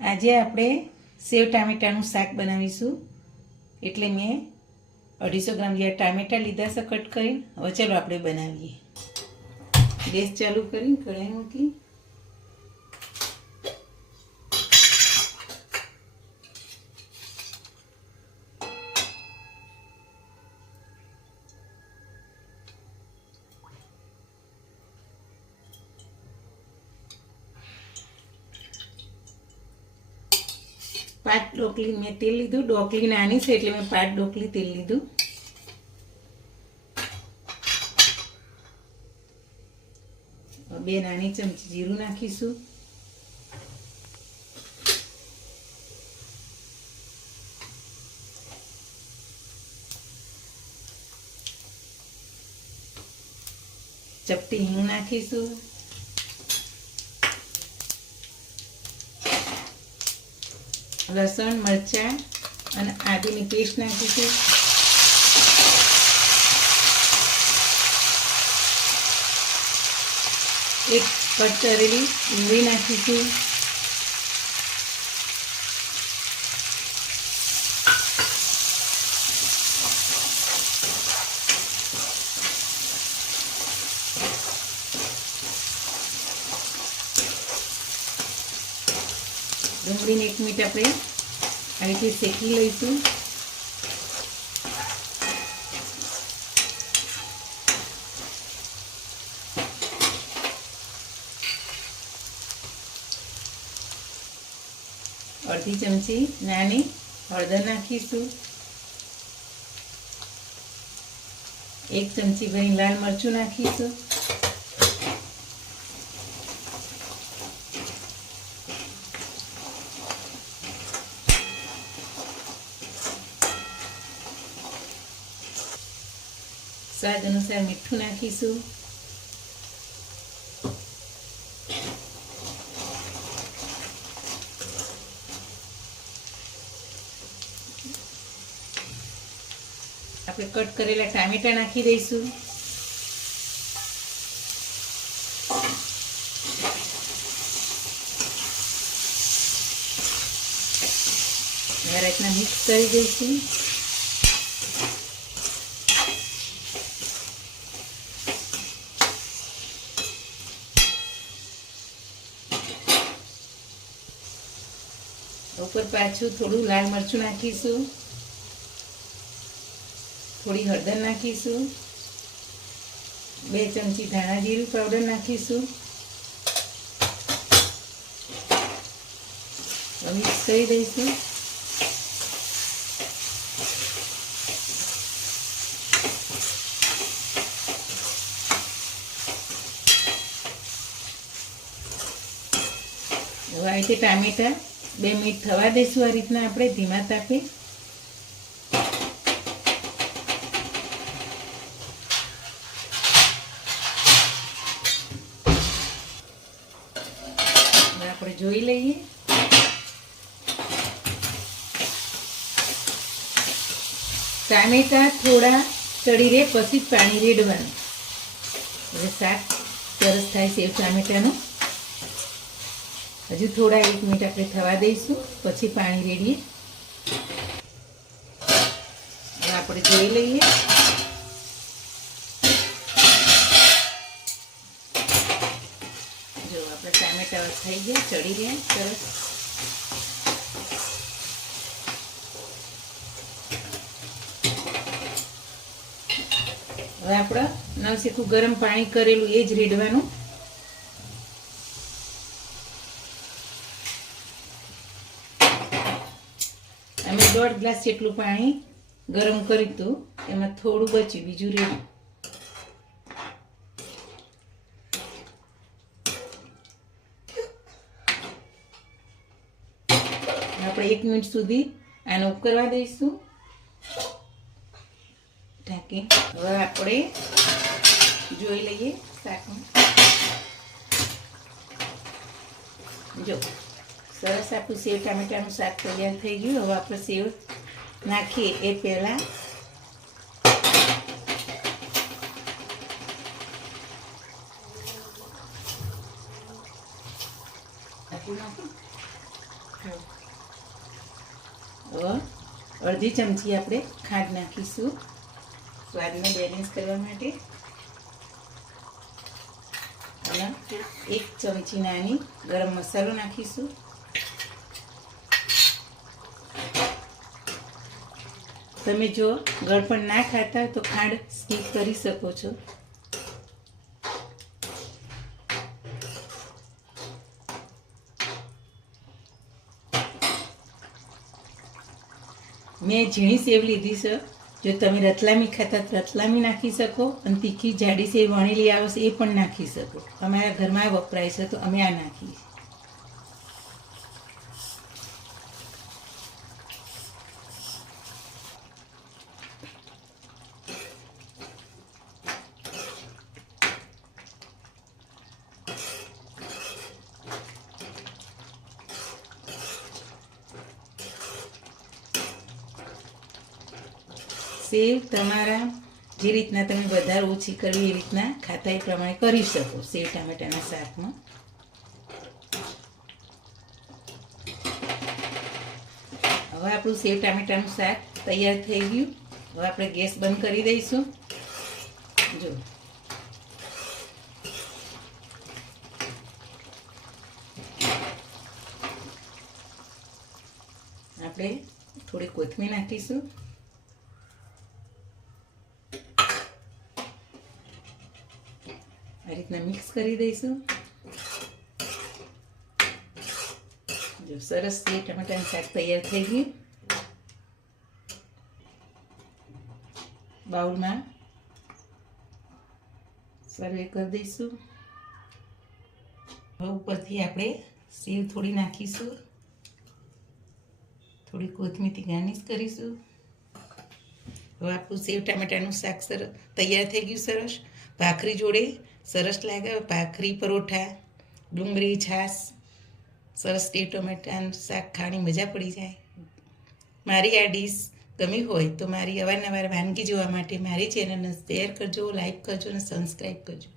આજે આપણે સેવ ટામેટાનું શાક બનાવીશું. એટલે મેં 250 ગ્રામ જેવા ટામેટા લીધા છે કટ કરીને. હવે ચાલો આપણે બનાવીએ. ગેસ ચાલુ કરીને કઢાઈ મૂકી. પાંચ ડોકલી મેં તેલ લીધું. ડોકલી નાની છે એટલે મેં 5 ડોકલી તેલ લીધું. બે નાની ચમચી જીરું નાખીશું. ચપટી હિંગ નાખીશું. લસણ, મરચાં અને આદુની પેસ્ટ નાખીશું. એક કટ કરેલી ડુંગળી નાખીશું. ડુંગળીને 1 મિનિટ આપણે આ રીતે શેકી લઈશું. અડધી ચમચી નાની હળદર નાખીશું. 1 ચમચી ભરીને લાલ મરચું નાખીશું. સ્વાદ અનુસાર મીઠું નાખીશું. આપણે કટ કરેલા ટામેટા નાખી દઈશું. આ રીતના મિક્સ કરી દઈશું. ઉપર પાછું થોડું લાલ મરચું નાખીશું. થોડી હળદર નાખીશું. 2 ચમચી ધાણા જીરું પાવડર નાખીશું. મિક્સ કરી દઈશું. હવે આ રીતે ટામેટા 2 મિનિટ થવા દઈશું. આ રીતના આપણે ધીમા તાપે. આપણે જોઈ લઈએ. ટામેટા થોડા ચડી રહે પછી પાણી રેડવાનું. એટલે શાક સરસ થાય સેવ ટામેટાનું. હજુ થોડા 1 મિનિટ આપણે થવા દઈશું પછી પાણી રેડીએ. આપણે જોઈ લઈએ. જો આપણે ટામેટા થઈ ગયા, ચડી ગયા સરસ. હવે આપણે નવશેકું ગરમ પાણી કરેલું એ જ રેડવાનું. અમે 1.5 ગ્લાસ જેટલું પાણી ગરમ કર્યું હતું. એમાં થોડું બચ્યું, બીજું રેડ્યું. આપણે 1 મિનિટ સુધી આને ઉકળવા દઈશું ઢાંકી. હવે આપણે જોઈ લઈએ શાકનું. જો સરસ આપણું સેવ ટામેટાનું શાક તૈયાર થઈ ગયું. હવે આપણે સેવ નાખીએ એ પહેલાં હવે અડધી ચમચી આપણે ખાંડ નાખીશું સ્વાદને બેલેન્સ કરવા માટે, અને 1 ચમચી નાની ગરમ મસાલો નાખીશું. તમે જો ગળપણ ના ખાતા હોય તો ખાંડ સ્કીપ કરી શકો છો. મેં ઝીણી સેવ લીધી છે. જો તમે રતલામી ખાતા તો રતલામી નાખી શકો, અને તીખી જાડી સેવ વણેલી આવશે એ પણ નાખી શકો. અમારા ઘરમાં વપરાય છે તો અમે આ નાખીએ. સેવ તમારા જે રીતના તમે વધારે ઓછી કરવી એ રીતના ખાતા એ પ્રમાણે કરી શકો સેવ ટામેટાના શાકમાં. હવે આપણું સેવ ટામેટાનું શાક તૈયાર થઈ ગયું. હવે આપણે ગેસ બંધ કરી દઈશું. જો આપણે થોડી કોથમીર નાખીશું. આ રીતના મિક્સ કરી દઈશું. જો સરસ સેવ ટમાટાનું શાક તૈયાર થઈ ગયું. બાઉલમાં સર્વ કરી દઈશું. હવે ઉપરથી આપણે સેવ થોડી નાખીશું, થોડી કોથમીરથી ગાર્નિશ કરીશું. હવે આપણું સેવ ટામેટાનું શાક તૈયાર થઈ ગયું. સરસ ભાખરી જોડે સરસ લાગે. ભાખરી, પરોઠા, ડુંગળી, છાશ, સરસ સેવ ટમેટાનું શાક ખાવાની મજા પડી જાય. મારી આ ડીશ ગમી હોય તો મારી અવારનવાર વાનગી જોવા માટે મારી ચેનલને શેર કરજો, લાઈક કરજો અને સબસ્ક્રાઈબ કરજો.